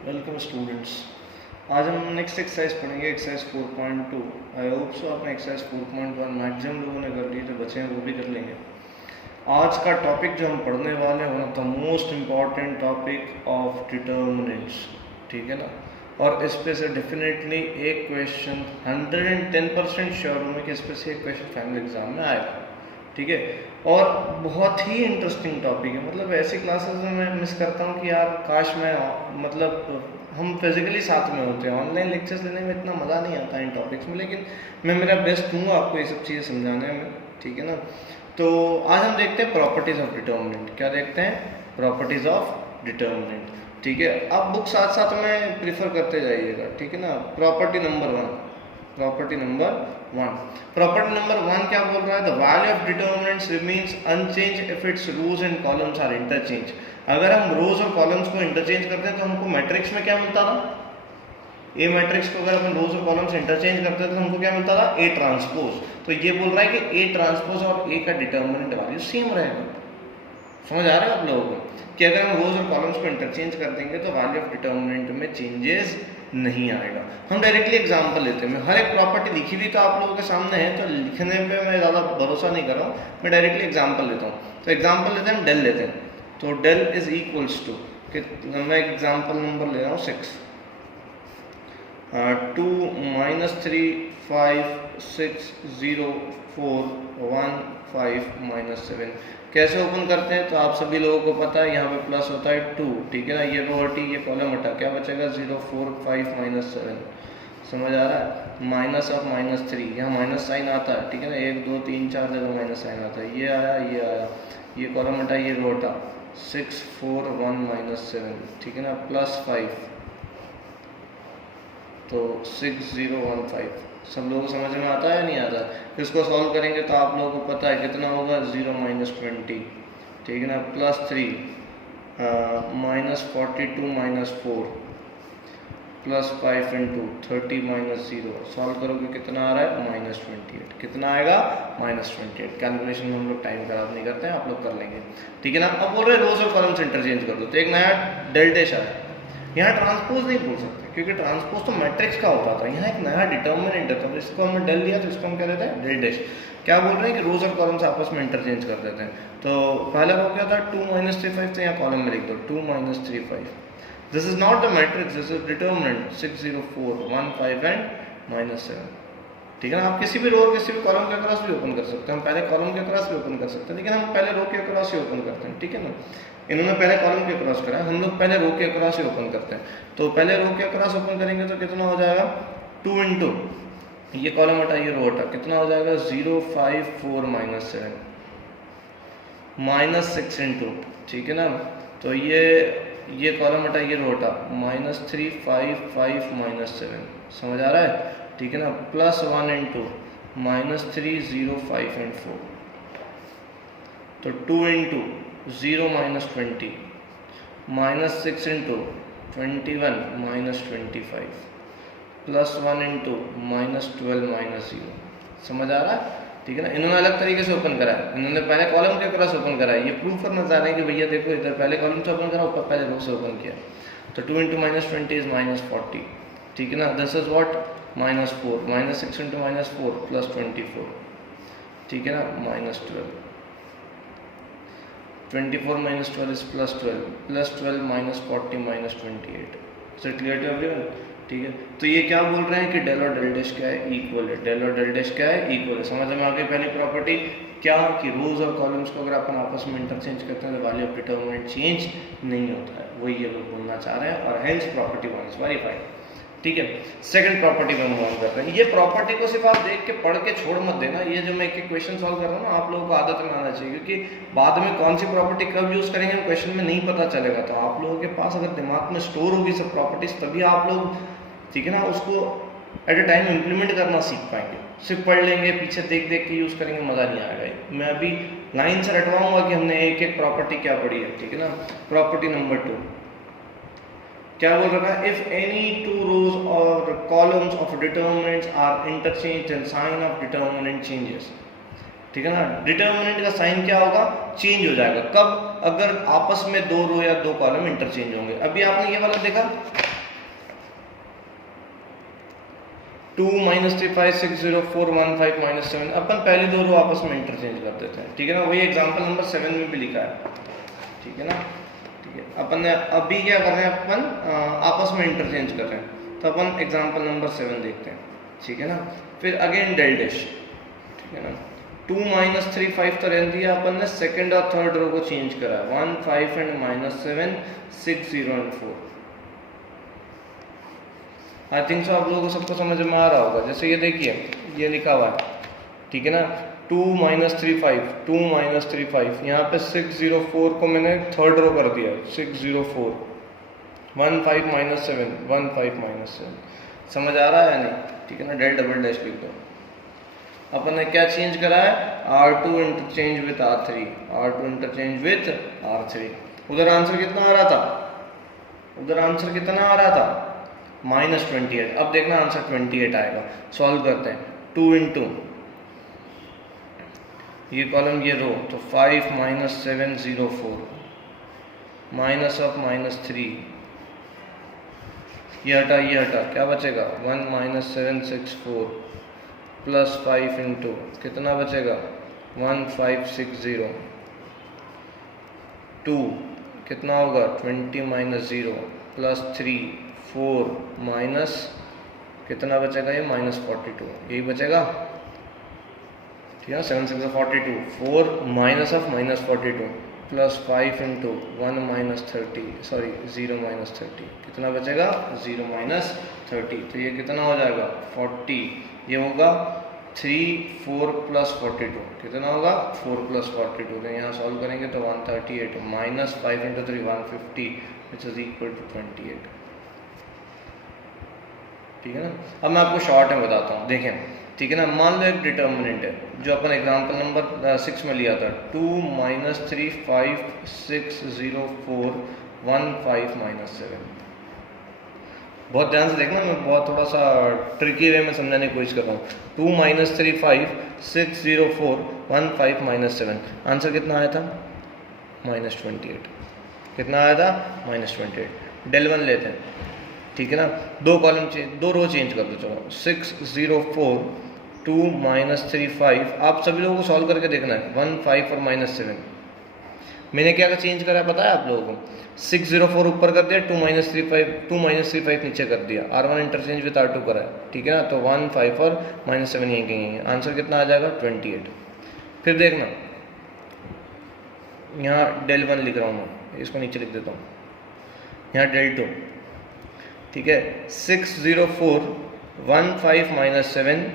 Welcome students. आज हम next exercise पढ़ेंगे, एक्सरसाइज 4.2। आई होप सो आपने एक्सरसाइज 4.1 मैक्सिमम लोगों ने कर ली, जो बचे हैं वो भी कर लेंगे। आज का टॉपिक जो हम पढ़ने वाले हैं one of the most important topic of determinants, ठीक है ना। और इस पे से डेफिनेटली एक क्वेश्चन 110% श्योर हूँ मैं कि इस पे से एक क्वेश्चन फाइनल एग्जाम में आएगा, ठीक है। और बहुत ही इंटरेस्टिंग टॉपिक है। मतलब ऐसी क्लासेस में मैं मिस करता हूँ कि यार काश मैं मतलब हम फिजिकली साथ में होते हैं। ऑनलाइन लेक्चर्स लेने में इतना मज़ा नहीं आता इन टॉपिक्स में, लेकिन मैं मेरा बेस्ट दूंगा आपको ये सब चीज़ें समझाने में, ठीक है ना। तो आज हम देखते हैं प्रॉपर्टीज ऑफ डिटर्मिनेंट। क्या देखते हैं? प्रॉपर्टीज ऑफ डिटर्मिनेंट, ठीक है। आप बुक साथ साथ में प्रीफर करते जाइएगा, ठीक है ना। Property number 1, property number 1 property number 1 क्या बोल रहा है? The value of determinants remains unchange if its rows and columns are interchange. अगर हम रोज और कॉलम्स को इंटरचेंज करते हैं तो हमको मैट्रिक्स में क्या मिलता था? ए मैट्रिक्स को अगर अपन रोज और कॉलम्स इंटरचेंज करते हैं तो हमको क्या मिलता था? A transpose. तो ये बोल रहा है कि ए ट्रांसपोज और ए का डिटर्मिनेंट वैल्यू सेम रहेगा। समझ आ रहा है आप लोगों को कि अगर हम रोज और कॉलम्स को इंटरचेंज कर देंगे तो वैल्यू ऑफ डिटर्मिनेंट में चेंजेस नहीं आएगा। हम डायरेक्टली एग्जांपल लेते हैं। मैं हर एक प्रॉपर्टी लिखी हुई तो आप लोगों के सामने है, तो लिखने पे मैं ज़्यादा भरोसा नहीं कर रहा हूँ, मैं डायरेक्टली एग्जांपल लेता हूँ। तो एग्जांपल लेते हैं, हम डेल लेते हैं। तो डेल इज इक्वल्स टू, मैं एग्जांपल नंबर ले रहा हूँ 6, 2 -3 5 6 0 4 1 5 -7। कैसे ओपन करते हैं? तो आप सभी लोगों को पता है, यहाँ पे प्लस होता है 2, ठीक है ना। ये रो हटी, ये कॉलम हटा, क्या बचेगा? 0 4 5 -7। समझ आ रहा है? माइनस ऑफ -3, यहाँ माइनस साइन आता है, ठीक है ना। 1 2 3 4 जगह माइनस साइन आता है। ये आया, ये आया, ये कॉलम हटा, ये रो हटा, 6 4 1 -7, ठीक है ना। प्लस 5, तो 6 0 1 5। सब लोगों को समझ में आता है नहीं आता? फिर इसको सॉल्व करेंगे तो आप लोगों को पता है कितना होगा? 0 -20, ठीक है ना। Plus 3 -42 -4 plus 5 into 30 -0। सॉल्व करोगे कितना आ रहा है? -28। कितना आएगा? -28। कैलकुलेशन में हम लोग टाइम खराब नहीं करते हैं, आप लोग कर लेंगे, ठीक है ना। अब बोल रहे रोज और कॉलम्स इंटरचेंज कर दो, तो एक नया डेल डैश आया। यहाँ ट्रांसपोज नहीं बोल सकते क्योंकि ट्रांसपोज तो मैट्रिक्स का होता था। यहाँ एक नया डिटर्मिनेंट है, तो इसको हमने डेल लिया, तो इसको हम क्या देते हैं? Del dash. क्या बोल रहे हैं कि रोज और कॉलम्स आपस में इंटरचेंज कर देते हैं। तो पहला रो क्या था? 2 -3 5, तो यहाँ कॉलम में लिख दो 2 -3 5। This is not the matrix, this is determinant 6 0 4 1 5 and -7, ठीक है ना। आप किसी भी रो और किसी भी कॉलम के अक्रॉस भी ओपन कर सकते हैं। हम पहले कॉलम के अक्रॉस भी ओपन कर सकते हैं, लेकिन हम पहले रो के अक्रॉस ही ओपन करते हैं, ठीक है ना। इन्होंने पहले कॉलम के अक्रॉस करा, हम लोग पहले रो के अक्रॉस ही ओपन करते हैं। तो पहले रो के अक्रॉस ओपन करेंगे तो कितना हो जाएगा? 2 इंटू ये कॉलम हटा, ये रो हटा, कितना हो जाएगा? 0 5 4 -7 -6 इंटू, ठीक है ना। तो ये कॉलम हटा, ये रो हटा, -3 5 5 -7। समझ आ रहा है? ठीक है ना। Plus 1 into -3 0 5 and 4। तो 2 इंटू 0 -20 -6 इंटू 21 -25 प्लस 1 इंटू -12 -0। समझ आ रहा है? ठीक है ना। इन्होंने अलग तरीके से ओपन करा है, इन्होंने पहले कॉलम के क्रॉस ओपन करा है। ये प्रूफ करना चाह रहे हैं कि भैया देखो, इधर पहले कॉलम से ओपन करा, ऊपर पहले रो से ओपन किया। तो 2 इंटू -20 इज -40, ठीक है ना। This is what? -4 -6 into -4 plus 24, ठीक है ना, -12। 24 -12 is +12 +12 -40 -28। Is it clear to everyone? ठीक है। तो ये क्या बोल रहे हैं कि डेल और डेल डैश क्या है? इक्वल है। डेल और डेल डैश क्या है? इक्वल है। समझ में आ गई पहली प्रॉपर्टी क्या? कि रोज और कॉलम्स को अगर अपन आपस में इंटरचेंज करते हैं तो वैल्यू ऑफ डिटर्मिनेंट चेंज नहीं होता है। वही ये लोग बोलना चाह रहे हैं, और हेंस प्रॉपर्टी 1 इज वेरीफाइड, ठीक है। सेकंड प्रॉपर्टी में मूव ऑन करते हैं। ये प्रॉपर्टी को सिर्फ आप देख के पढ़ के छोड़ मत देना। ये जो मैं एक क्वेश्चन सॉल्व कर रहा हूँ ना, आप लोगों को आदत में आना चाहिए, क्योंकि बाद में कौन सी प्रॉपर्टी कब यूज करेंगे हम क्वेश्चन में नहीं पता चलेगा। तो आप लोगों के पास अगर दिमाग में स्टोर होगी सब प्रॉपर्टीज, तभी आप लोग, ठीक है ना, उसको एट ए टाइम इम्प्लीमेंट करना सीख पाएंगे। सिर्फ पढ़ लेंगे, पीछे देख देख के यूज करेंगे, मजा नहीं आएगा। मैं अभी लाइन से रटवाऊंगा कि हमने एक एक प्रॉपर्टी क्या पढ़ी है, ठीक है ना। प्रॉपर्टी नंबर 2 क्या बोल रहा है? इफ एनी 2 रोज और columns of determinants are interchange then sign of determinant changes, ठीक है ना। डिटर्मिनेंट का साइन क्या होगा? चेंज हो जाएगा। कब? अगर आपस में 2 रो या 2 कॉलम इंटरचेंज होंगे। अभी आपने ये वाला देखा, 2 माइनस 3 5 6 0 4 1 5 माइनस 7। अपन पहली दो रो आपस में इंटरचेंज कर देते हैं, ठीक है ना। वही एग्जाम्पल नंबर 7 में भी लिखा है, ठीक है ना। ठीक है, अपन ने अभी क्या कर रहे हैं, अपन आपस में इंटरचेंज कर रहे हैं। तो अपन एग्जाम्पल नंबर 7 देखते हैं, ठीक है ना। फिर अगेन डेल डैश, ठीक है ना। 2 माइनस 3 5 तो रहने दिया, अपन ने सेकंड और थर्ड रो को चेंज करा है, 1 5 and minus 7 6 0 and 4। I think so आप लोगों को सबको समझ में आ रहा होगा। जैसे ये देखिए, ये लिखा हुआ है, ठीक है ना। 2 माइनस 3 5 2 माइनस 3 5, यहाँ पे 6 0 4 को मैंने थर्ड रो कर दिया, 6 0 4 1 5 माइनस 7 1 5 माइनस 7। समझ आ रहा है या नहीं, ठीक है ना। डेल डबल डैश लिख दो। अपन ने क्या चेंज करा है, R2 interchange with R3, R2 interchange with R3। उधर आंसर कितना आ रहा था, उधर आंसर कितना आ रहा था, -28। अब देखना आंसर 28 आएगा। सॉल्व करते हैं, 2 इंटू ये कॉलम ये रो, तो 5 माइनस 7 0 4 माइनस ऑफ -3, ये हटा क्या बचेगा, 1 माइनस 7 6 4 प्लस 5 इंटू कितना बचेगा, 1 5 6 0 2 कितना होगा, 20 माइनस 0 प्लस 3 4 माइनस कितना बचेगा, ये -42, यही बचेगा, ठीक है। 7 6 42 4 minus of -42 plus 5 into 1 minus 30 sorry 0 minus 30 कितना बचेगा, 0 माइनस 30। तो ये कितना हो जाएगा 40, ये होगा 3 4 प्लस 42 कितना होगा 4 प्लस 42। तो यहाँ सॉल्व करेंगे तो 138 minus 5 into 3 150 which is equal to 28, ठीक है ना। अब मैं आपको शॉर्ट में बताता हूँ, देखें, ठीक है ना। मान लो एक डिटर्मिनेंट है जो अपन एग्जांपल नंबर 6 में लिया था, 2 माइनस 3 5 6 0 4 1 5 माइनस 7। बहुत ध्यान से देखना, मैं बहुत थोड़ा सा ट्रिकी वे में समझाने की कोशिश कर रहा हूँ। 2 माइनस 3 5 6 0 4 1 5 माइनस 7, आंसर कितना आया था, -28। कितना आया था, -28। डेल 1 लेते हैं, ठीक है ना। दो कॉलम चेंज, दो रो चेंज कर दो, चलो 6 0 4 2 माइनस 3 5। आप सभी लोगों को सॉल्व करके देखना है, 1 5 और -7। मैंने क्या चेंज करा है पता है आप लोगों को, 6 0 4 ऊपर कर दिया, 2 माइनस 3 5 नीचे कर दिया, R1 इंटरचेंज विद R2 करा है, ठीक है ना। तो 1 5 और -7 यहीं कहीं है, आंसर कितना आ जाएगा 28। फिर देखना, यहाँ डेल 1 लिख रहा हूँ मैं, इसको नीचे लिख देता हूँ, यहाँ डेल 2, ठीक है। 6 0 4 1 5 माइनस 7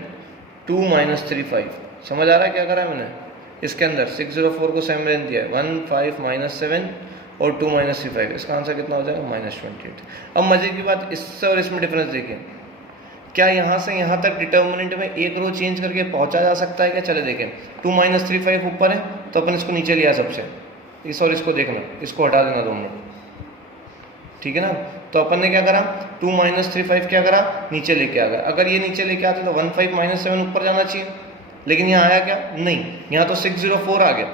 2 माइनस 3 5। समझ आ रहा है क्या करा है मैंने, इसके अंदर 6 0 4 को सेम रेंज दिया है, 1 5 माइनस 7 और 2 माइनस 3 5। इसका आंसर कितना हो जाएगा, -28। अब मजे की बात, इससे और इसमें डिफरेंस देखिए, क्या यहाँ से यहाँ तक डिटर्मिनेंट में एक रो चेंज करके पहुँचा जा सकता है क्या, चले देखें। 2 माइनस 3 5 ऊपर है तो अपन इसको नीचे लिया सबसे, इस और इसको देखना, इसको हटा देना 2 मिनट, ठीक है ना। तो अपन ने क्या करा, 2 माइनस 3 5 क्या करा, नीचे लेके आ गया। अगर ये नीचे लेके आते तो 1 5 माइनस 7 ऊपर जाना चाहिए, लेकिन यहाँ आया क्या, नहीं, यहाँ तो 6 0 4 आ गया।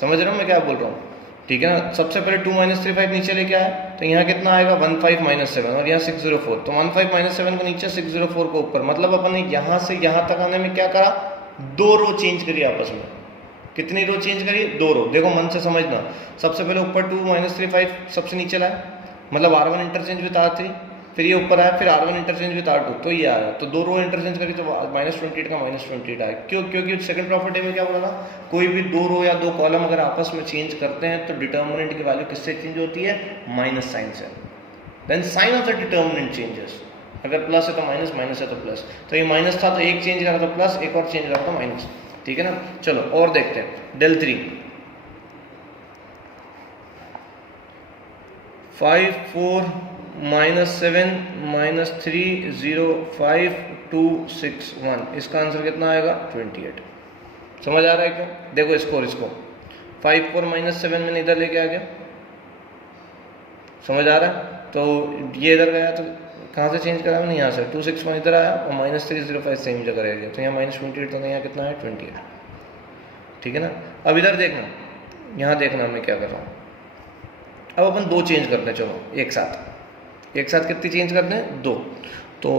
समझ रहे हो मैं क्या बोल रहा हूँ, ठीक है ना। सबसे पहले 2 माइनस 3 5 नीचे लेके आया तो यहाँ कितना आएगा, 1 5 माइनस 7 और यहाँ 6 0 4। तो 1 5 माइनस 7 को नीचे, 6 0 4 को ऊपर, मतलब अपन ने यहाँ से यहाँ तक आने में क्या करा, 2 रो चेंज करी आपस में। कितनी रो चेंज करी, 2 रो। देखो मन से समझना, सबसे पहले ऊपर 2 माइनस 3 5 सबसे नीचे लाया, मतलब R1 इंटरचेंज विद R3, फिर ये ऊपर आया, फिर R1 इंटरचेंज विद R2, तो ये आया। तो 2 रो इंटरचेंज करी तो -28 का -28 आया। क्यों, क्योंकि सेकंड प्रॉपर्टी में क्या बोला था, कोई भी 2 रो या 2 कॉलम अगर आपस में चेंज करते हैं तो डिटर्मिनेंट की वैल्यू किससे चेंज होती है, माइनस साइन से। Then sign of the determinant changes, अगर प्लस है तो माइनस, माइनस है तो प्लस। तो ये माइनस था तो एक चेंज करा था प्लस, एक और चेंज करा था माइनस, ठीक है ना। चलो और देखते हैं, डेल 3 5 4 -7 -3 0 5 2 6 1। इसका आंसर कितना आएगा, 28। समझ आ रहा है क्या, देखो इसको और इसको, 5 4 -7 मैंने इधर लेके आ गया, समझ आ रहा है। तो ये इधर गया तो कहाँ से चेंज करा मैंने, यहाँ से 2 6 1 इधर आया और -3 0 5 सेम जगह रह गया, तो यहाँ -28 था, यहाँ कितना है 28, ठीक है ना। अब इधर देखना, यहाँ देखना मैं क्या कर रहा हूँ। अब अपन 2 चेंज करते हैं, चलो एक साथ कितनी चेंज करते हैं, 2। तो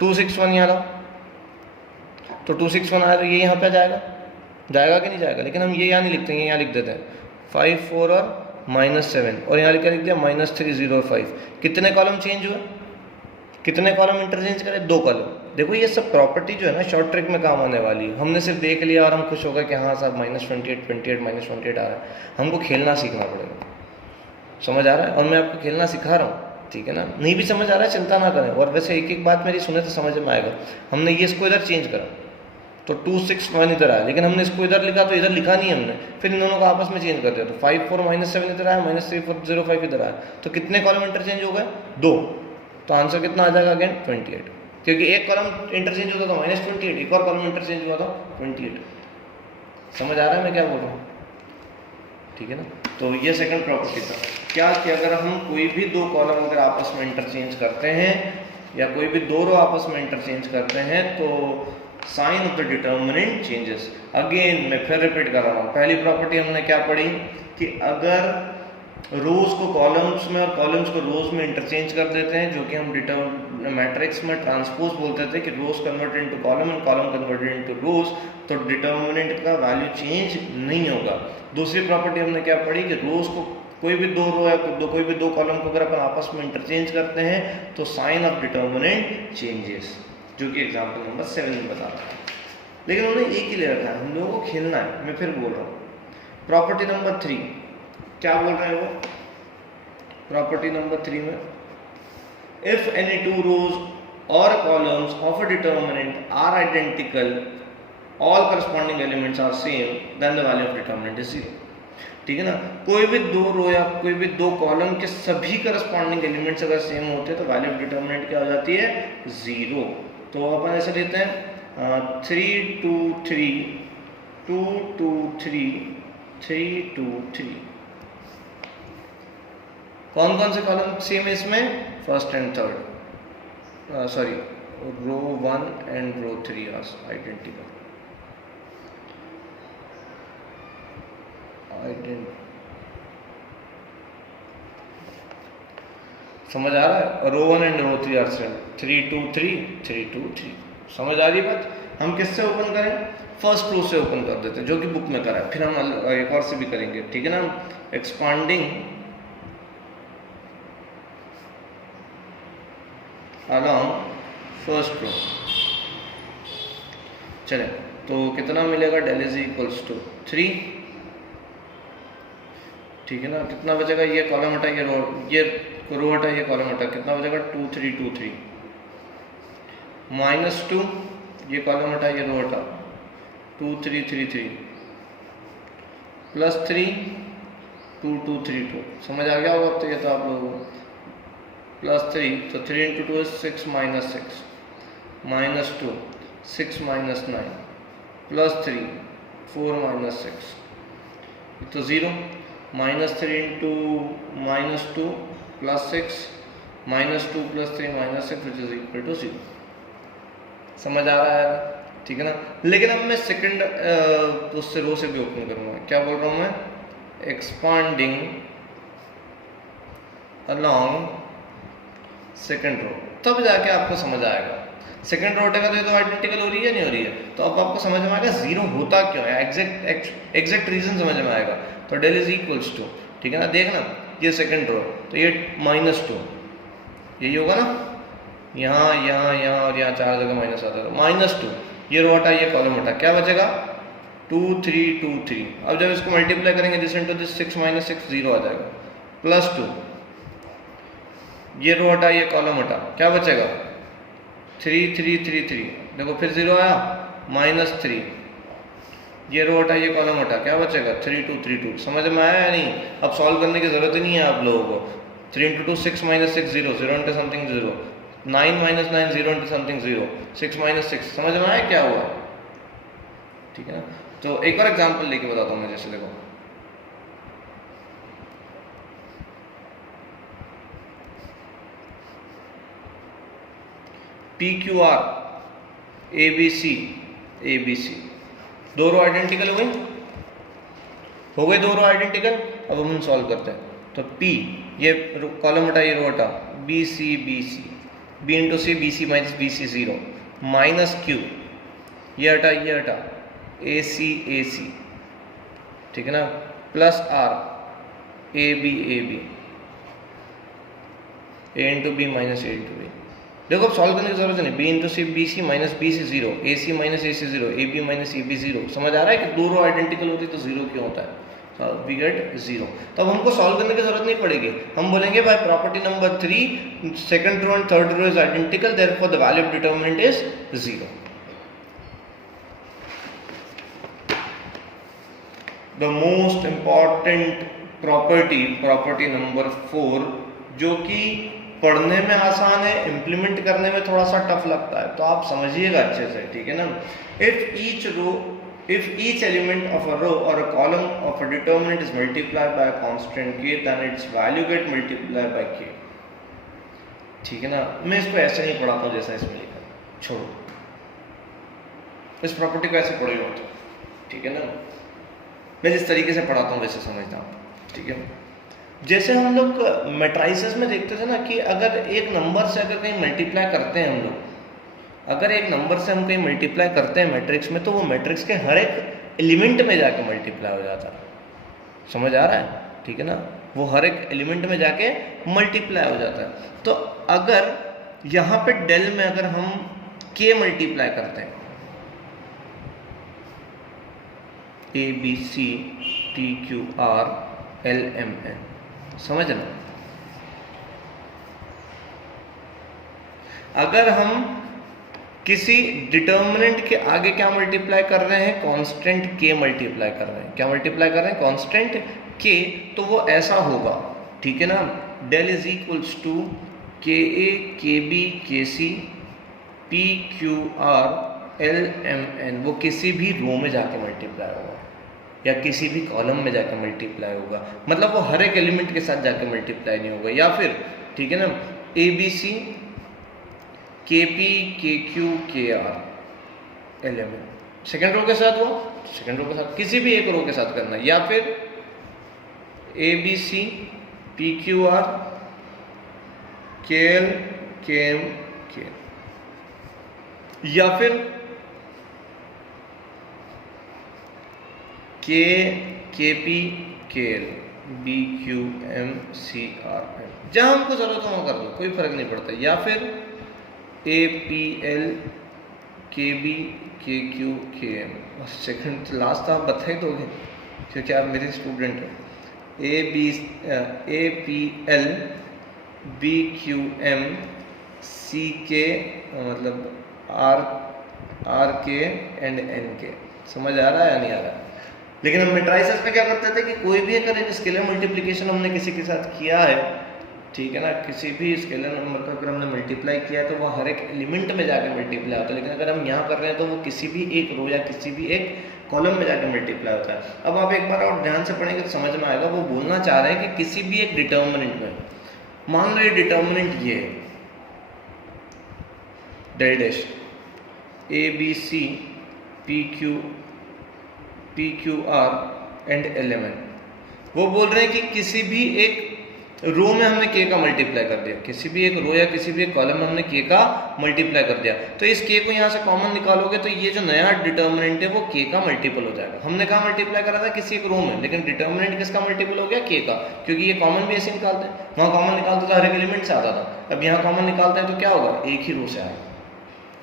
261 यहाँ लाओ, तो 261 आया तो ये यहाँ पे आ जाएगा, जाएगा कि नहीं जाएगा, लेकिन हम ये यहाँ नहीं लिखते हैं, ये यहाँ लिख देते हैं 5 4 और -7, और यहाँ लिख दिया -3 0 5। कितने कॉलम चेंज हुए, कितने कॉलम इंटरचेंज करें, 2 कॉलम। देखो ये सब प्रॉपर्टी जो है ना शॉर्ट ट्रिक में काम आने वाली है। हमने सिर्फ देख लिया और हम खुश हो गए कि हाँ साहब -28 28 -28 आ रहा है। हमको खेलना सीखना पड़ेगा, समझ आ रहा है, और मैं आपको खेलना सिखा रहा हूँ, ठीक है ना। नहीं भी समझ आ रहा है चिंता ना करें, और वैसे एक एक बात मेरी सुने तो समझ में आएगा। हमने ये इसको इधर चेंज करा तो 261 इधर आया, लेकिन हमने इसको इधर लिखा तो इधर लिखा नहीं हमने, फिर इन दोनों को आपस में चेंज कर दिया, तो 5 4 -7 इधर आया, -3 4 0 5 इधर आया, तो कितने कॉलम इंटरचेंज हो गए, 2। तो आंसर कितना आ जाएगा अगेन 28, क्योंकि एक कॉलम इंटरचेंज होता तो -28, एक और कॉलम इंटरचेंज हुआ था 28। समझ आ रहा है मैं क्या बोल रहा हूँ, ठीक है ना। तो ये सेकंड प्रॉपर्टी था क्या कि अगर हम कोई भी 2 कॉलम अगर आपस में इंटरचेंज करते हैं या कोई भी 2 रो आपस में इंटरचेंज करते हैं तो sign of the determinant changes. Again मैं फिर रिपीट कर रहा हूँ, पहली प्रॉपर्टी हमने क्या पढ़ी कि अगर रोज को कॉलम्स में और कॉलम्स को रोज में इंटरचेंज कर देते हैं, जो कि हम मैट्रिक्स में ट्रांसपोज बोलते थे कि rows converted into column and column converted into rows, तो डिटर्मिनेंट का वैल्यू चेंज नहीं होगा। दूसरी प्रॉपर्टी हमने क्या पढ़ी कि रोज को कोई भी 2 रो या कोई भी 2 कॉलम को अगर अपन आपस में इंटरचेंज करते हैं तो साइन ऑफ डिटर्मिनेंट चेंजेस, जो कि एग्जाम्पल नंबर 7 में बता रहा है। लेकिन उन्होंने एक ही ले रखा है, हम लोगों को खेलना है। मैं फिर बोल रहा हूँ प्रॉपर्टी नंबर 3 क्या बोल रहे हैं वो, प्रॉपर्टी नंबर 3 में इफ एनी 2 रोज और columns of a determinant are identical, all corresponding elements are same, then the value of determinant is 0। ठीक है ना, कोई भी 2 रो या कोई भी 2 कॉलम के सभी करस्पॉन्डिंग एलिमेंट्स अगर सेम होते हैं तो वैल्यू ऑफ डिटर्मिनेंट क्या हो जाती है, 0। तो अपन ऐसे लेते हैं 3 2 3 2 2 3 3 2 3। कौन कौन से कॉलम सेम है इसमें, first and third, sorry row 1 and row 3 are identical. समझ आ रहा है, row 1 and row 3 are same, 3 2 3 3 2 3। समझ आ रही बात। हम किससे ओपन करें, फर्स्ट रो से ओपन कर देते हैं जो कि बुक में करा है, फिर हम एक और से भी करेंगे, ठीक है ना। Expanding along first row. चले तो कितना मिलेगा, डेल इज इक्वल्स टू 3, ठीक है ना। कितना बचेगा, ये कॉलम हटा ये रो हटा ये कॉलम हटा, कितना बचेगा 2 3 2 3 -2, ये कॉलम हटा ये रो हटा 2 3 3 3 +3 2 2 3 2। समझ आ गया होगा अब तो ये तो आप लोगों को, +3 तो 3 × 2 is 6 - 6 -2 6 - 9 +3 4 - 6 तो 0, -3 × -2 +6 -2 + 3 -6 which is equal to 0। समझ आ रहा है, ठीक है ना। लेकिन अब मैं सेकंड उससे रो से भी ओपन करूंगा। क्या बोल रहा हूं मैं, एक्सपांडिंग अलोंग सेकंड रो, तब जाके आपको समझ आएगा। सेकंड रो उठेगा तो ये तो आइडेंटिकल हो रही है नहीं हो रही है, तो अब आपको समझ में आएगा 0 होता क्यों है, एग्जैक्ट रीजन समझ में आएगा। तो डेल इज इक्वल्स टू, ठीक है ना। देखना ये सेकंड रो तो ये -2 यही होगा ना, यहाँ यहाँ यहाँ और यहाँ 4 जगह माइनस आता है, -2 ये रो हटा ये कॉलम हटा, क्या बचेगा 2 3 2 3। अब जब इसको मल्टीप्लाई करेंगे दिस इनटू दिस 6 - 6 0 आ जाएगा, +2 ये रो हटा ये कॉलम हटा, क्या बचेगा 3 3 3 3। देखो फिर 0 आया, -3 ये रो हटा ये कॉलम हटा, क्या बचेगा 3 2 3 2। समझ में आया या नहीं। अब सॉल्व करने की जरूरत ही नहीं है आप लोगों को। 3 × 2 6 - 6 0 0 × समथिंग 0 9 - 9 0 × समथिंग 0 6 - 6। समझ में आया क्या हुआ, ठीक है ना। तो एक और एग्जांपल लेके बताता हूँ मैं, जैसे देखो PQR ABC ABC, 2 रो आइडेंटिकल हो गई 2 रो आइडेंटिकल। अब हम सॉल्व करते हैं। तो P ये कॉलम हटा ये रो हटा, BC BC B into C B C minus B C 0 minus Q, ये हटा ए सी, ठीक है ना, plus R A B, A into B minus A into B. देखो अब सॉल्व करने की जरूरत नहीं, B into C B C minus B C 0, A C minus A C 0, A B minus A B 0। समझ आ रहा है कि दो रो आइडेंटिकल होती है तो 0 क्यों होता है, वी गेट 0। तब हमको सॉल्व करने की जरूरत नहीं पड़ेगी, हम बोलेंगे भाई property number 3 second row and third row is identical, therefore the value of determinant is 0। The most important property number 4, जो कि पढ़ने में आसान है, इम्प्लीमेंट करने में थोड़ा सा टफ लगता है, तो आप समझिएगा अच्छे से, ठीक है ना। If each element of a row or a column of a determinant is multiplied by a constant k, then its value get multiplied by k। ठीक है ना, मैं इसको ऐसे नहीं पढ़ाता हूँ जैसा इसमें लिखा, छोड़ो, इस प्रॉपर्टी को ऐसे पढ़े हो, ठीक है ना, मैं जिस तरीके से पढ़ाता हूँ वैसे समझना, ठीक है। जैसे हम लोग मैट्रिसेस में देखते थे ना कि अगर एक नंबर से अगर कहीं मल्टीप्लाई करते हैं हम लोग, अगर एक नंबर से हम कहीं मल्टीप्लाई करते हैं मैट्रिक्स में, तो वो मैट्रिक्स के हर एक एलिमेंट में जाके मल्टीप्लाई हो जाता है। समझ आ रहा है, ठीक है ना, वो हर एक एलिमेंट में जाके मल्टीप्लाई हो जाता है। तो अगर यहाँ पे डेल में अगर हम के मल्टीप्लाई करते हैं, A B C T Q R L M N, समझना, अगर हम किसी डिटर्मिनेंट के आगे क्या मल्टीप्लाई कर रहे हैं, कांस्टेंट के मल्टीप्लाई कर रहे हैं, क्या मल्टीप्लाई कर रहे हैं, कांस्टेंट के, तो वो ऐसा होगा, ठीक है ना, डेल इज इक्वल्स टू के ए K B K C P Q R L M N. वो किसी भी रो में जाके मल्टीप्लाई होगा या किसी भी कॉलम में जाकर मल्टीप्लाई होगा, मतलब वो हर एक एलिमेंट के साथ जाकर मल्टीप्लाई नहीं होगा। या फिर, ठीक है ना, ए बी सी के P K Q K R L M N, second row के साथ, वो सेकेंड रो के साथ, किसी भी एक रो के साथ करना। या फिर A B C P Q R K L K M K, या फिर K P K L B Q M C R L, जहां हमको जरूरत हो वहां कर दो, कोई फर्क नहीं पड़ता। या फिर ए पी एल के बी के क्यू के एम, सेकंड लास्ट तो आप बता ही दोगे क्योंकि आप मेरे स्टूडेंट हो। A P L B Q M C K, मतलब आर के एंड एन के। समझ आ रहा है या नहीं आ रहा है? लेकिन हम मैट्रिसेस में क्या करते थे कि कोई भी अगर स्केलर मल्टीप्लिकेशन हमने किसी के साथ किया है, ठीक है ना, किसी भी स्केलर नंबर का अगर हमने मल्टीप्लाई किया है तो वो हर एक एलिमेंट में जाकर मल्टीप्लाई होता है। लेकिन अगर हम यहाँ कर रहे हैं तो वो किसी भी एक रो या किसी भी एक कॉलम में जाकर मल्टीप्लाई होता है। अब आप एक बार और ध्यान से पढ़ेंगे तो समझ में आएगा। वो बोलना चाह रहे हैं कि किसी भी एक डिटर्मिनेंट में, मान लो ये डिटर्मिनेंट ये है del dash A B C P Q R and L M N, वो बोल रहे हैं कि किसी भी एक रो में हमने के का मल्टीप्लाई कर दिया, किसी भी एक रो या किसी भी एक कॉलम में हमने के का मल्टीप्लाई कर दिया, तो इस के को यहाँ से कॉमन निकालोगे तो ये जो नया डिटर्मिनेंट है वो के का मल्टीपल हो जाएगा। हमने कहा मल्टीप्लाई करा था किसी एक रो में, लेकिन डिटर्मिनेंट किसका मल्टीपल हो गया, के का, क्योंकि ये कॉमन भी ऐसे निकालते हैं, वहाँ कॉमन निकालते तो हर एक एलिमेंट से आता था, अब यहाँ कॉमन निकालते हैं तो क्या होगा, एक ही रो से आएगा।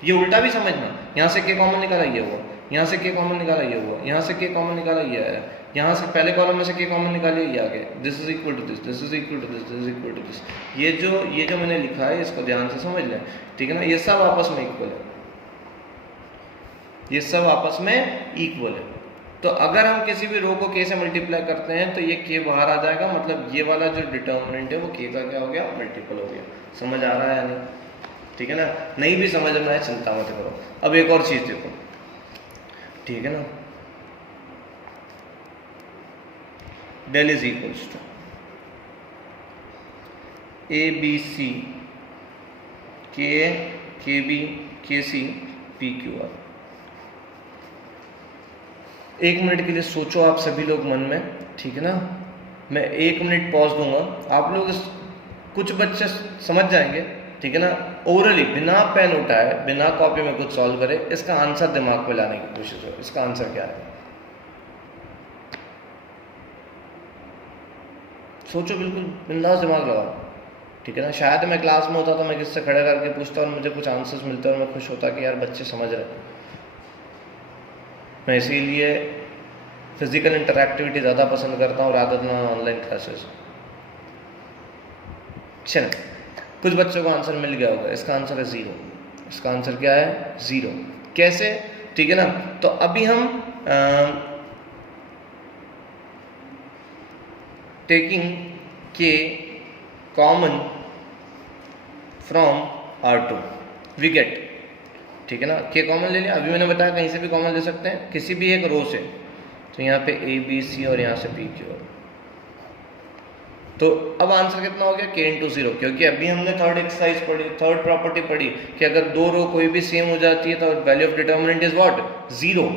ये उल्टा भी समझना, यहाँ से के कॉमन निकाला ये हुआ, यहाँ से के कॉमन निकाला ये हुआ, यहाँ से के कॉमन निकाला ये आया, यहाँ से पहले कॉलम में से के कॉमन निकालिए ये आ गया, this is equal to this, this is equal to this, this is equal to this. ये जो मैंने लिखा है इसको ध्यान से समझ लें, ठीक है ना, ये सब आपस में इक्वल है, ये सब आपस में इक्वल है। तो अगर हम किसी भी रो को के से मल्टीप्लाई करते हैं तो ये के बाहर आ जाएगा, मतलब ये वाला जो डिटर्मिनेंट है वो के का क्या हो गया, मल्टीपल हो गया। समझ आ रहा है या नहीं, ठीक है ना, नहीं भी समझ में आए चिंता मत करो। अब एक और चीज देखो, ठीक है ना, del is equals to A B C K B K C P Q R. एक मिनट के लिए सोचो आप सभी लोग मन में, ठीक है ना, मैं 1 मिनट पॉज दूंगा, आप लोग कुछ बच्चे समझ जाएंगे, ठीक है ना, ओरली बिना पेन उठाए बिना कॉपी में कुछ सॉल्व करे, इसका आंसर दिमाग पे लाने की कोशिश करो। इसका आंसर क्या है, सोचो, बिल्कुल बिंदास दिमाग लगाओ, ठीक है ना। शायद मैं क्लास में होता तो मैं किससे खड़े करके पूछता और मुझे कुछ आंसर्स मिलते और मैं खुश होता कि यार बच्चे समझ रहे। मैं इसीलिए फिजिकल इंटरैक्टिविटी ज़्यादा पसंद करता हूँ रादर देन ऑनलाइन क्लासेस। चलो, कुछ बच्चों को आंसर मिल गया होगा, इसका आंसर है 0। इसका आंसर क्या है, 0। कैसे, ठीक है ना। तो अभी हम टेकिंग के common from R2 we get, ठीक है ना, के कॉमन ले लिया। अभी मैंने बताया कहीं से भी कॉमन ले सकते हैं, किसी भी एक रो से। तो यहाँ पे A B C और यहाँ से P Q। तो अब आंसर कितना हो गया, k इंटू 0, क्योंकि अभी हमने थर्ड एक्सरसाइज पढ़ी, थर्ड प्रॉपर्टी पढ़ी कि अगर दो रो कोई भी सेम हो जाती है तो value of determinant is what, 0।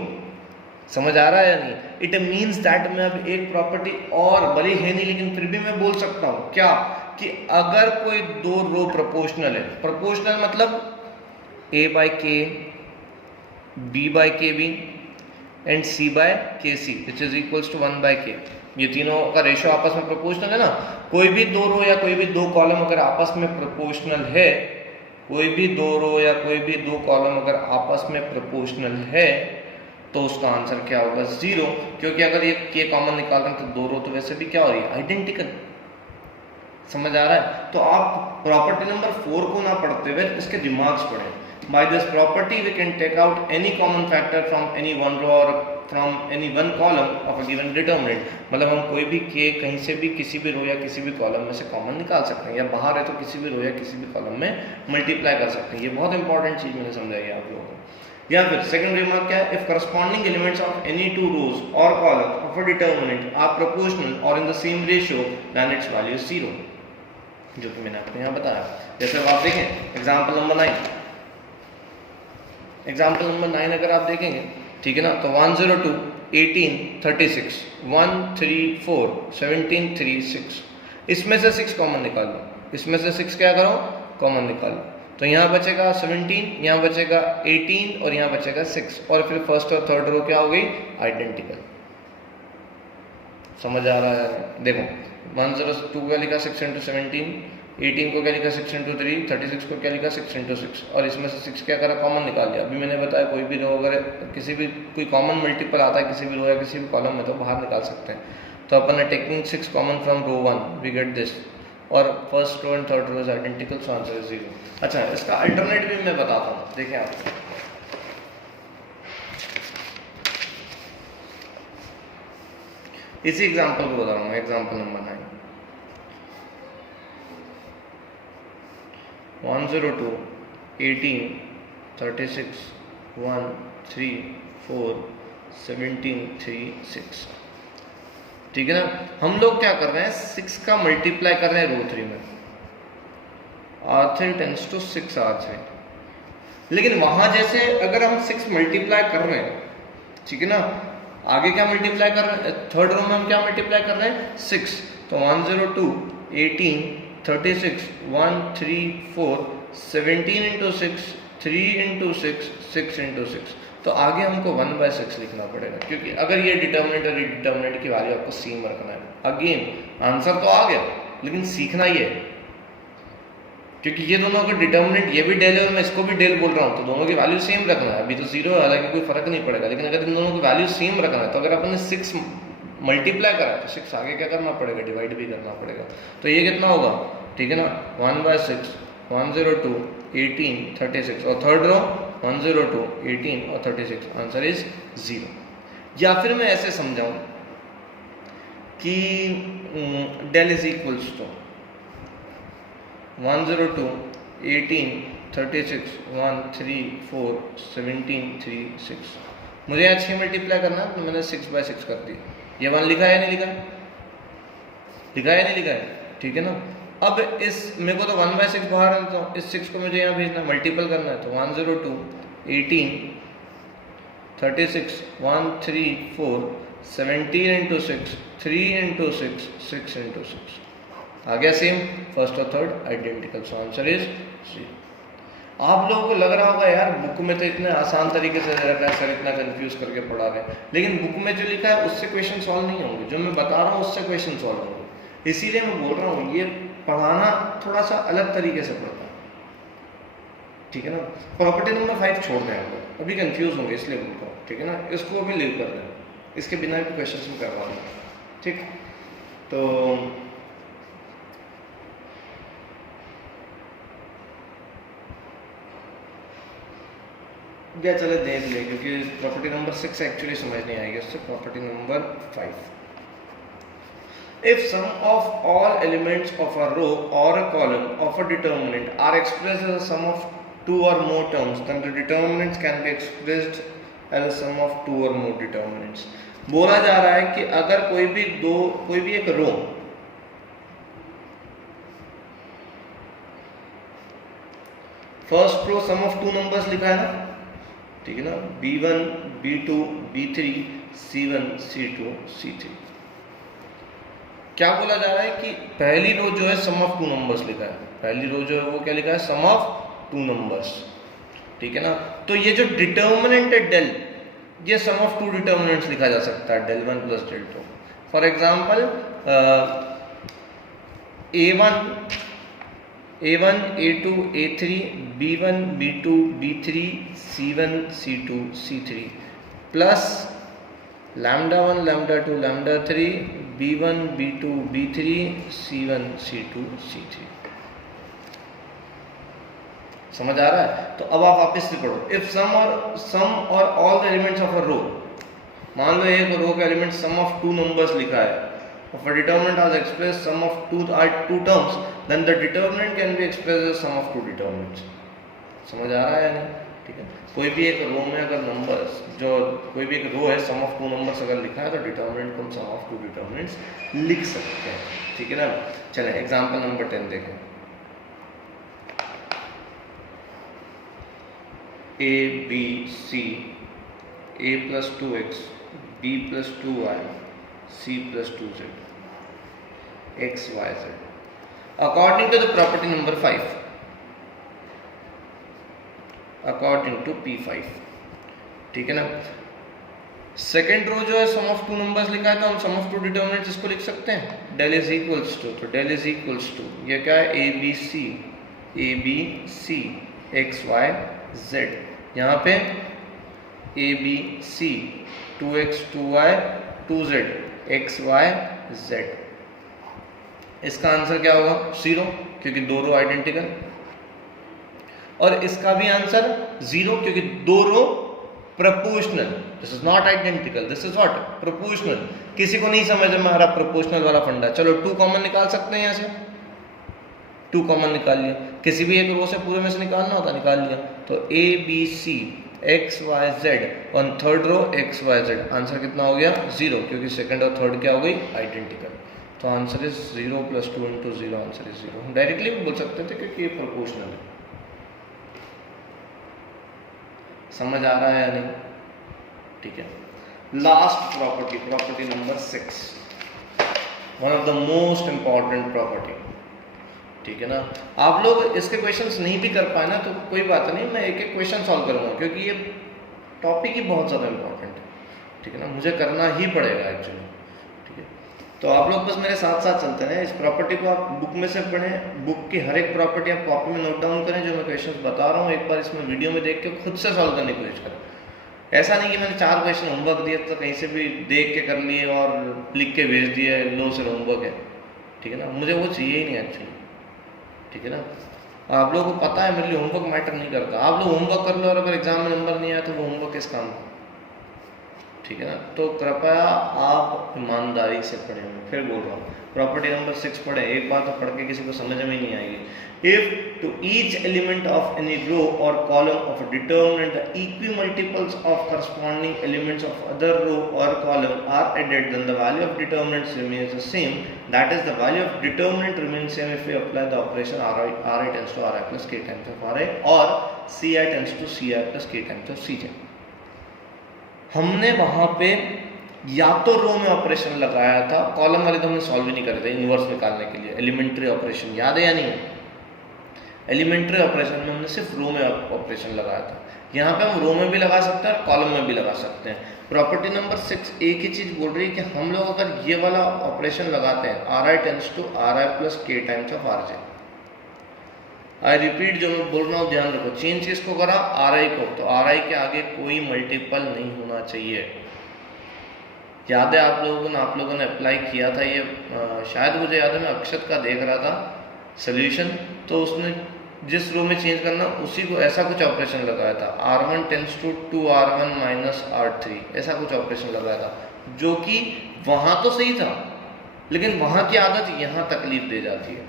समझ आ रहा है या नहीं। इट मीन्स दैट मैं अब एक प्रॉपर्टी और, भले है नहीं लेकिन फिर भी मैं बोल सकता हूँ क्या, कि अगर कोई दो रो प्रोपोर्शनल है, प्रोपोर्शनल मतलब a by K, b by K B and c by K C which is equals to 1 by K, ये तीनों का रेशियो आपस में प्रोपोर्शनल है ना। कोई भी दो रो या कोई भी दो कॉलम अगर आपस में प्रोपोर्शनल है, कोई भी दो रो या कोई भी दो कॉलम अगर आपस में प्रोपोर्शनल है तो उसका आंसर क्या होगा, 0। क्योंकि अगर ये के कॉमन निकाल रहे हैं तो दो रो तो वैसे भी क्या हो रही है, आइडेंटिकल। समझ आ रहा है। तो आप प्रॉपर्टी नंबर 4 को ना पढ़ते हुए इसके रिमार्क्स पढ़ें। By this property we can take out any common factor from any one row or from any one column of a given determinant। मतलब हम कोई भी k कहीं से भी किसी भी रो या किसी भी कॉलम में से कॉमन निकाल सकते हैं, या बाहर है तो किसी भी रो या किसी भी कॉलम में मल्टीप्लाई कर सकते हैं। ये बहुत इंपॉर्टेंट चीज मैंने समझाई आप लोगों को। या फिर सेकंड रिमार्क क्या है, if corresponding elements of any two rows or column of a determinant are proportional or in the same ratio then its value is 0, जो कि मैंने आपको यहाँ बताया। जैसे आप देखें एग्जाम्पल नंबर 9, एग्जाम्पल नंबर 9 अगर आप देखेंगे, ठीक है ना, तो 102 18 36 1 3 4 17 3 6, इसमें से 6 कॉमन निकाल लो, इसमें से 6 क्या करो, कॉमन निकाल लो। तो यहाँ बचेगा 17, यहाँ बचेगा 18 और यहाँ बचेगा 6, और फिर फर्स्ट और थर्ड रो क्या हो गई, आइडेंटिकल। समझ आ रहा है। देखो 102 का लिखा 6 इंटू 17, 18 को क्या लिखा 6 इंटू 3, 36 को क्या लिखा 6 इंटू 6, और इसमें से 6 क्या करा, कॉमन निकाल लिया। अभी मैंने बताया कोई भी रो अगर किसी भी कोई कॉमन मल्टीपल आता है किसी भी रो या किसी भी कॉलम में तो बाहर निकाल सकते हैं। तो अपन ने taking 6 common from row 1 we get this, और first row and third row is identical, so answer is 0। अच्छा, इसका अल्टरनेट भी मैं बताता हूँ, देखें आप। इसी एग्जाम्पल को बता रहा हूँ, एग्जाम्पल नंबर 9, 102 18 36 1 3 4 17 3 6, ठीक है ना। हम लोग क्या कर रहे हैं, 6 का मल्टीप्लाई कर रहे हैं रो 3 में, R3 टेंड्स टू 6 R3, लेकिन वहां जैसे अगर हम 6 मल्टीप्लाई कर रहे हैं, ठीक है ना, आगे क्या मल्टीप्लाई कर रहे हैं, थर्ड रो में हम क्या मल्टीप्लाई कर रहे हैं, 6। तो 102 18 36 1 3 4 17 इंटू 6 3 इंटू 6 6 इंटू 6, तो आगे हमको 1/6 लिखना पड़ेगा, क्योंकि अगर ये डिटर्मिनेंट और डिटर्मिनेंट की वैल्यू आपको सेम रखना है। अगेन आंसर तो आ गया लेकिन सीखना ही है, क्योंकि ये दोनों का डिटर्मिनेंट ये भी डेल है और मैं इसको भी डेल बोल रहा हूँ, तो दोनों की वैल्यू सेम रखना है। अभी तो 0 है, हालांकि कोई फर्क नहीं पड़ेगा, लेकिन अगर इन दोनों की वैल्यू सेम रखना है तो अगर अपन ने 6 मल्टीप्लाई करा तो 6 आगे क्या करना पड़ेगा, डिवाइड भी करना पड़ेगा। तो ये कितना होगा, ठीक है ना, 1/6 102 18 36, और थर्ड रो 102 18 और 36, आंसर इज 0। या फिर मैं ऐसे समझाऊं कि डेल इज इक्वल्स टू 102 18 36 1 3 4 17 3 6, मुझे यहाँ 6 मल्टीप्लाई करना है तो मैंने 6/6 कर दी। ये 1 लिखा है या नहीं लिखा है, लिखा है या नहीं लिखा है, ठीक है ना। अब इस मेरे को तो 1/6 बाहर है, तो इस 6 को मुझे यहाँ भेजना, मल्टीपल करना है। तो 102 18 36 1 3 4 17 इंटू 6 3 इंटू 6 6 इंटू 6, आ गया सेम, फर्स्ट और third identical, so answer is C. आप लोगों को लग रहा होगा यार बुक में तो इतने आसान तरीके से दे रखा है सर, इतना कंफ्यूज करके पढ़ा रहे हैं, लेकिन बुक में जो लिखा है उससे क्वेश्चन सॉल्व नहीं होंगे, जो मैं बता रहा हूँ उससे क्वेश्चन सॉल्व होंगे। इसीलिए मैं बोल रहा हूँ ये पढ़ाना थोड़ा सा अलग तरीके से पढ़ता है, ठीक है ना। प्रॉपर्टी नंबर 5 छोड़ दें हम लोग, अभी कंफ्यूज होंगे इसलिए बोलता हूँ, ठीक है ना। इसको अभी लीव कर दें, इसके बिना भी क्वेश्चन में करवा दें, ठीक। तो क्या चले देख ले, क्योंकि प्रॉपर्टी नंबर 6 एक्चुअली समझ नहीं आएगी उससे। Property number 5, if sum of all elements of a row or a column of a determinant are expressed as a sum of two or more terms, then the determinants can be expressed as a sum of two or more determinants। बोला जा रहा है कि अगर कोई भी एक row first row sum of two numbers लिखा है ना, ठीक है ना, B1 B2 B3 C1 C2 C3। क्या बोला जा रहा है कि पहली रो जो है सम ऑफ टू नंबर्स लिखा है, पहली रो जो है वो क्या लिखा है, सम ऑफ टू नंबर्स, ठीक है ना। तो ये जो डिटर्मिनेंट है डेल, ये सम ऑफ टू डिटर्मिनेंट्स लिखा जा सकता है, del 1 plus del 2। For example A1 A2 A3 B1 B2 B3 C1 C2 C3 plus lambda 1 lambda 2 lambda 3 B1 B2 B3 C1 C2 C3। समझ आ रहा है? तो अब आप वापस से पढ़ो, if some or all the elements of a row, मान लो एक रो का element sum of two numbers लिखा है, if a determinant has expressed sum of two terms, then the determinant can be expressed as sum of two determinants। समझ आ रहा है या नहीं? ठीक है। कोई भी एक रो में अगर नंबर्स कोई भी एक रो है सम ऑफ टू नंबर्स अगर लिखा है तो डिटर्मिनेंट को हम सम ऑफ टू डिटर्मिनेंट्स लिख सकते हैं, ठीक है ना। चलें एग्जांपल नंबर 10 देखें। A B C A plus 2x B plus 2y C plus 2z x y z according to the property number 5, according to P5, ठीक है ना। सेकेंड रो जो है सम ऑफ टू नंबर्स लिखा है तो हम सम ऑफ टू डिटर्मिनेंट्स इसको लिख सकते हैं, डेल इज इक्वल्स टू, तो डेल इज इक्वल्स टू ये क्या है, A B C X Y Z. यहाँ पे A B C 2x 2y 2z X Y Z. इसका आंसर क्या होगा, 0, क्योंकि दो रो आइडेंटिकल, और इसका भी आंसर 0 क्योंकि दो row proportional. This is not identical, this is what, proportional. किसी को नहीं समझ में आ रहा प्रोपोर्शनल वाला फंडा, चलो 2 कॉमन निकाल सकते हैं, यहाँ से 2 कॉमन निकाल लिया, किसी भी एक रो से पूरे में से निकालना होता निकाल लिया। तो A B C X Y Z और third row X Y Z, answer कितना हो गया 0, क्योंकि सेकंड और थर्ड क्या हो गई आइडेंटिकल। तो आंसर इज 0 + 2 × 0, आंसर इज 0। हम डायरेक्टली भी बोल सकते थे क्योंकि ये प्रोपोर्शनल है। समझ आ रहा है या नहीं? ठीक है। Last property, property number 6, one of the most important property, ठीक है ना। आप लोग इसके क्वेश्चंस नहीं भी कर पाए ना तो कोई बात नहीं, मैं एक एक क्वेश्चन सॉल्व करूंगा क्योंकि ये टॉपिक ही बहुत ज़्यादा इंपॉर्टेंट है, ठीक है ना, मुझे करना ही पड़ेगा एक्चुअली, ठीक है। तो आप लोग बस मेरे साथ साथ चलते हैं, इस प्रॉपर्टी को आप बुक में से पढ़ें, बुक की हर एक प्रॉपर्टी आप कॉपी में नोट डाउन करें, जो मैं क्वेश्चन बता रहा हूँ एक बार इसमें वीडियो में देख के खुद से सॉल्व करने की कोशिश करें। ऐसा नहीं कि मैंने 4 क्वेश्चन होमवर्क दिए तो कहीं से भी देख के कर लिए और लिख के भेज दिए, लो सर होमवर्क है, ठीक है ना, मुझे वो चाहिए ही नहीं एक्चुअली, ठीक है ना। आप लोगों को पता है मेरे लिए होमवर्क मैटर नहीं करता, आप लोग होमवर्क कर लो और अगर एग्जाम में नंबर नहीं आया तो वो होमवर्क किस काम का, ठीक है ना। तो कृपया आप ईमानदारी से पढ़ें, मैं फिर बोल रहा हूँ प्रॉपर्टी नंबर 6 पढ़े, एक बार तो पढ़ के किसी को समझ में ही नहीं आएगी। If to each element of any row or column of a determinant the equimultiples of corresponding elements of other row or column are added, then the value of determinant remains the same, that is the value of determinant remains same if we apply the operation ri tends to ri plus k times of ri or ci tends to ci plus k times of cj। हमने वहां पे या तो रो में operation लगाया था, column वाले तो हमने सॉल्व ही नहीं करे थे इनवर्स निकालने के लिए, एलिमेंट्री ऑपरेशन याद है या नहीं है? एलिमेंट्री ऑपरेशन में हमने सिर्फ रो में ऑपरेशन लगाया था। यहाँ पे हम रो में भी लगा सकते हैं और कॉलम में भी लगा सकते हैं। प्रॉपर्टी नंबर 6 एक ही चीज बोल रही है कि हम लोग अगर ये वाला ऑपरेशन लगाते हैं R I tends to R I plus K times of R J, I repeat जो मैं बोल रहा हूँ ध्यान रखो, चेंज किसको करा? आर आई को, तो आर आई के आगे कोई मल्टीपल नहीं होना चाहिए। याद है आप लोगों ने अप्लाई किया था ये, शायद मुझे याद है मैं अक्षत का देख रहा था सोल्यूशन, तो उसने जिस रो में चेंज करना उसी को ऐसा कुछ ऑपरेशन लगाया था, R1 tends to 2R1 minus R3 ऐसा कुछ ऑपरेशन लगाया था, जो कि वहां तो सही था लेकिन वहां की आदत यहां तकलीफ दे जाती है।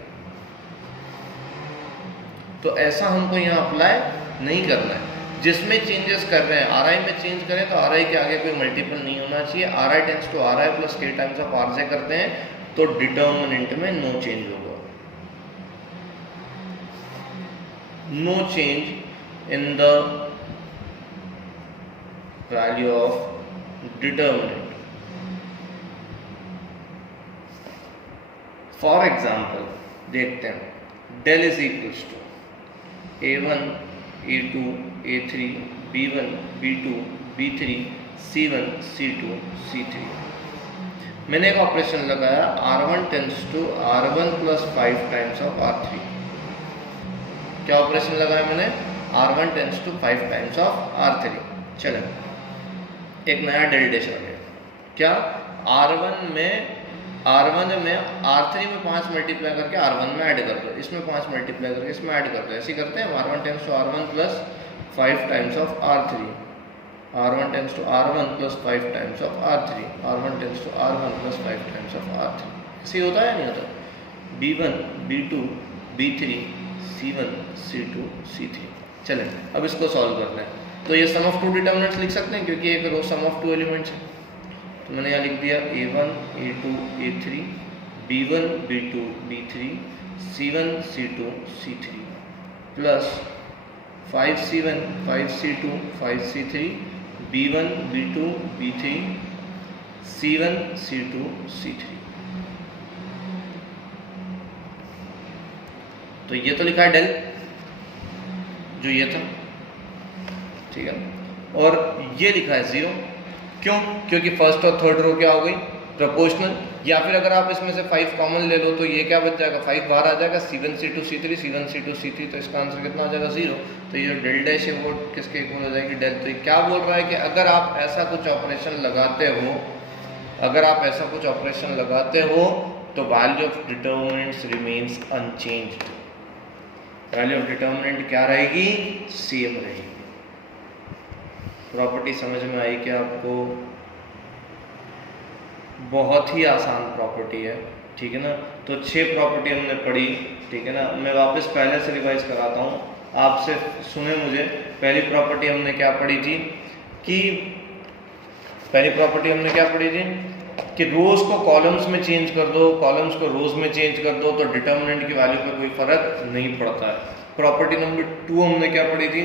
तो ऐसा हमको यहाँ अप्लाई नहीं करना है। जिसमें चेंजेस कर रहे हैं आर आई में चेंज करें तो आर आई के आगे कोई मल्टीपल नहीं होना चाहिए। R I tends to R I plus K times of R J करते हैं तो डिटर्मिनेंट में नो चेंज होगा, no change in the value of determinant. For example, देखते हैं del is equals to a1 a2 a3 b1 b2 b3 c1 c2 c3। मैंने एक operation लगाया r1 tends to r1 plus 5 times of r3। क्या operation लगाया मैंने? R1 tends to 5 times of R3। चलें, एक नया डेरिवेशन आ गया। क्या? R1 में R3 में 5 मल्टीप्लाई करके R1 में ऐड कर दो, इसमें 5 मल्टीप्लाई करके इसमें ऐड कर दो, ऐसे करते हैं। R1 tends to R1 plus 5 times of R3, R1 tends to R1 plus 5 times of R3, R1 tends to R1 plus 5 times of R3। ऐसे होता है नहीं होता? B1 B2 B3 C1 C2 C3। चलें अब इसको सॉल्व करते हैं। तो ये सम ऑफ टू डिटर्मिनेंट्स लिख सकते हैं क्योंकि एक रो सम ऑफ टू एलिमेंट्स है। तो मैंने यहाँ लिख दिया a1 a2 a3 b1 b2 b3 c1 c2 c3 plus 5c1 5c2 5c3 b1 b2 b3 c1 c2 c3। तो ये तो लिखा है डेल, जो ये था, ठीक है। और ये लिखा है 0, क्यों? क्योंकि फर्स्ट और थर्ड रो क्या हो गई? प्रोपोर्शनल। या फिर अगर आप इसमें से 5 कॉमन ले लो तो ये क्या बच जाएगा? 5 बाहर आ जाएगा, C1 C2 C3 C1 C2 C3, तो इसका आंसर कितना हो जाएगा? 0। तो ये डेल डैश है वो किसके इक्वल हो जाएगी? डेल। तो ये क्या बोल रहा है कि अगर आप ऐसा कुछ ऑपरेशन लगाते हो, तो value of determinants remains unchanged. Value of determinant क्या रहेगी? सेम रहेगी। प्रॉपर्टी समझ में आई क्या आपको? बहुत ही आसान प्रॉपर्टी है, ठीक है ना। तो 6 प्रॉपर्टी हमने पढ़ी, ठीक है ना। मैं वापस पहले से रिवाइज कराता हूँ, आपसे सुने मुझे। पहली प्रॉपर्टी हमने क्या पढ़ी थी कि रोज को कॉलम्स में चेंज कर दो, कॉलम्स को रोज में चेंज कर दो तो डिटर्मिनेंट की वैल्यू पे कोई फर्क नहीं पड़ता है। प्रॉपर्टी नंबर 2 हमने क्या पढ़ी थी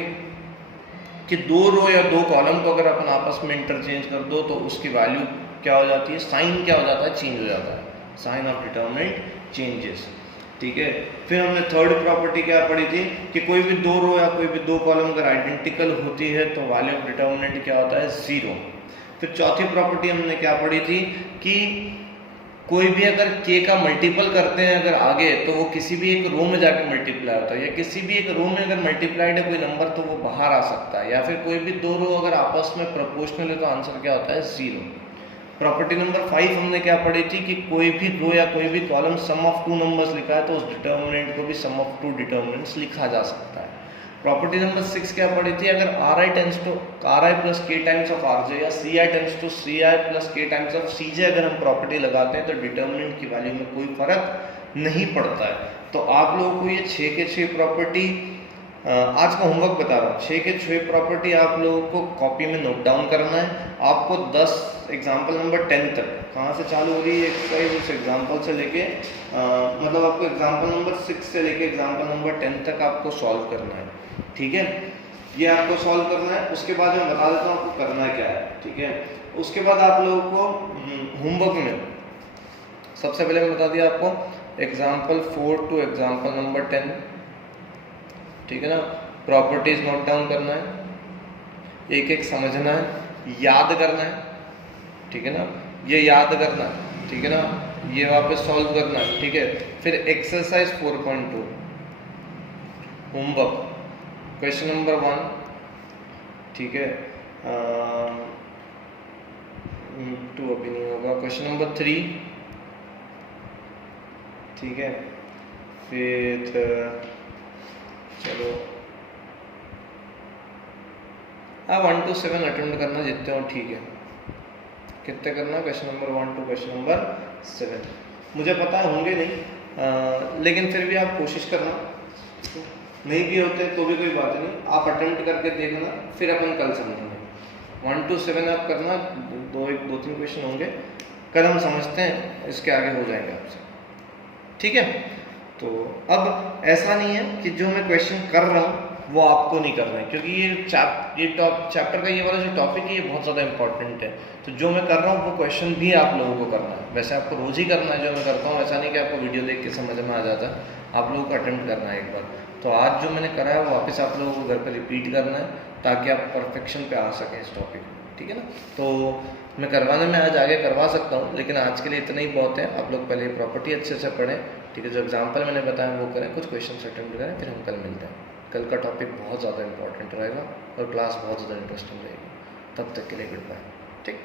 कि 2 रो या 2 कॉलम को अगर अपन आपस में इंटरचेंज कर दो तो उसकी वैल्यू क्या हो जाती है? साइन क्या हो जाता है? चेंज हो जाता है। साइन ऑफ डिटर्मिनेंट चेंजेस, ठीक है। फिर हमने थर्ड प्रॉपर्टी क्या पढ़ी थी कि कोई भी 2 रो या कोई भी 2 कॉलम अगर आइडेंटिकल होती है तो वैल्यू ऑफ डिटर्मिनेंट क्या होता है? 0। फिर चौथी प्रॉपर्टी हमने क्या पढ़ी थी कि कोई भी अगर k का मल्टीपल करते हैं अगर आगे, तो वो किसी भी एक रो में जाके मल्टीप्लाई होता है, या किसी भी एक रो में अगर मल्टीप्लाइड है कोई नंबर तो वो बाहर आ सकता है, या फिर कोई भी 2 रो अगर आपस में प्रोपोर्शनल है तो आंसर क्या होता है? 0। प्रॉपर्टी नंबर 5 हमने क्या पढ़ी थी कि कोई भी रो या कोई भी कॉलम सम ऑफ 2 नंबर्स लिखा है तो उस डिटर्मिनेंट को भी सम ऑफ 2 डिटर्मिनेंट्स लिखा जा सकता है। प्रॉपर्टी नंबर 6 क्या पढ़ी थी? अगर Ri tends to Ri plus k times of Rj या Ci tends to Ci plus k times of Cj अगर हम प्रॉपर्टी लगाते हैं तो डिटर्मिनेंट की वैल्यू में कोई फर्क नहीं पड़ता है। तो आप लोगों को ये 6 के 6 प्रॉपर्टी, आज का होमवर्क बता रहा हूँ, 6 के 6 प्रॉपर्टी आप लोगों को कॉपी में नोट डाउन करना है। आपको 10 एग्जाम्पल नंबर 10 तक, कहाँ से चालू हो रही है एक्सरसाइज? उस एग्जाम्पल से लेके मतलब आपको एग्जाम्पल नंबर 6 से लेके एग्जाम्पल नंबर 10 तक आपको सॉल्व करना है, ठीक है। ये आपको सॉल्व करना है। उसके बाद मैं बता देता हूँ आपको करना क्या है, ठीक है। उसके बाद आप लोगों को होमवर्क में सबसे पहले मैं बता दिया आपको एग्जाम्पल 4 टू एग्जाम्पल नंबर 10, ठीक है ना। प्रॉपर्टीज नोट डाउन करना है, एक एक समझना है, याद करना है, ठीक है ना, ये याद करना है, ठीक है ना, ये वापस सॉल्व करना है, ठीक है। फिर एक्सरसाइज 4.2 होमवर्क, क्वेश्चन नंबर 1, ठीक है, 2 अभी नहीं होगा, क्वेश्चन नंबर 3, ठीक है। फिर चलो 1 to 7 अटेम्प्ट करना जितने हो, ठीक है। कितने करना, question number 1 to question number 7, मुझे पता होंगे नहीं, लेकिन फिर भी आप कोशिश करना, नहीं भी होते तो भी कोई बात नहीं, आप अटेम्प्ट करके देखना, फिर अपन कल समझेंगे। 1 to 7 आप करना, दो 3 क्वेश्चन होंगे, कल हम समझते हैं, इसके आगे हो जाएंगे आपसे, ठीक है। तो अब ऐसा नहीं है कि जो मैं क्वेश्चन कर रहा हूँ वो आपको नहीं करना है, क्योंकि ये चैप्टर का ये वाला जो टॉपिक है ये बहुत ज़्यादा इंपॉर्टेंट है। तो जो मैं कर रहा हूँ वो क्वेश्चन भी आप लोगों को करना है, वैसे आपको रोज़ ही करना है जो मैं करता हूँ, ऐसा नहीं कि आपको वीडियो देख के समझ में आ जाता, आप लोगों को अटेम्प्ट करना है एक बार। तो आज जो मैंने करा है वो वापस आप लोगों को घर पर रिपीट करना है, ताकि आप परफेक्शन पे आ सकें इस टॉपिक में, ठीक है ना। तो मैं करवाने में आज आगे करवा सकता हूँ, लेकिन आज के लिए इतना ही बहुत है। आप लोग पहले प्रॉपर्टी अच्छे से पढ़ें, ठीक है, जो एग्जाम्पल मैंने बताया वो करें, कुछ क्वेश्चन अटेम्प्ट करें, फिर हम कल मिलते हैं। कल का टॉपिक बहुत ज़्यादा इंपॉर्टेंट रहेगा और क्लास बहुत ज़्यादा इंटरेस्टिंग रहेगी। तब तक के लिए गुड बाय, ठीक।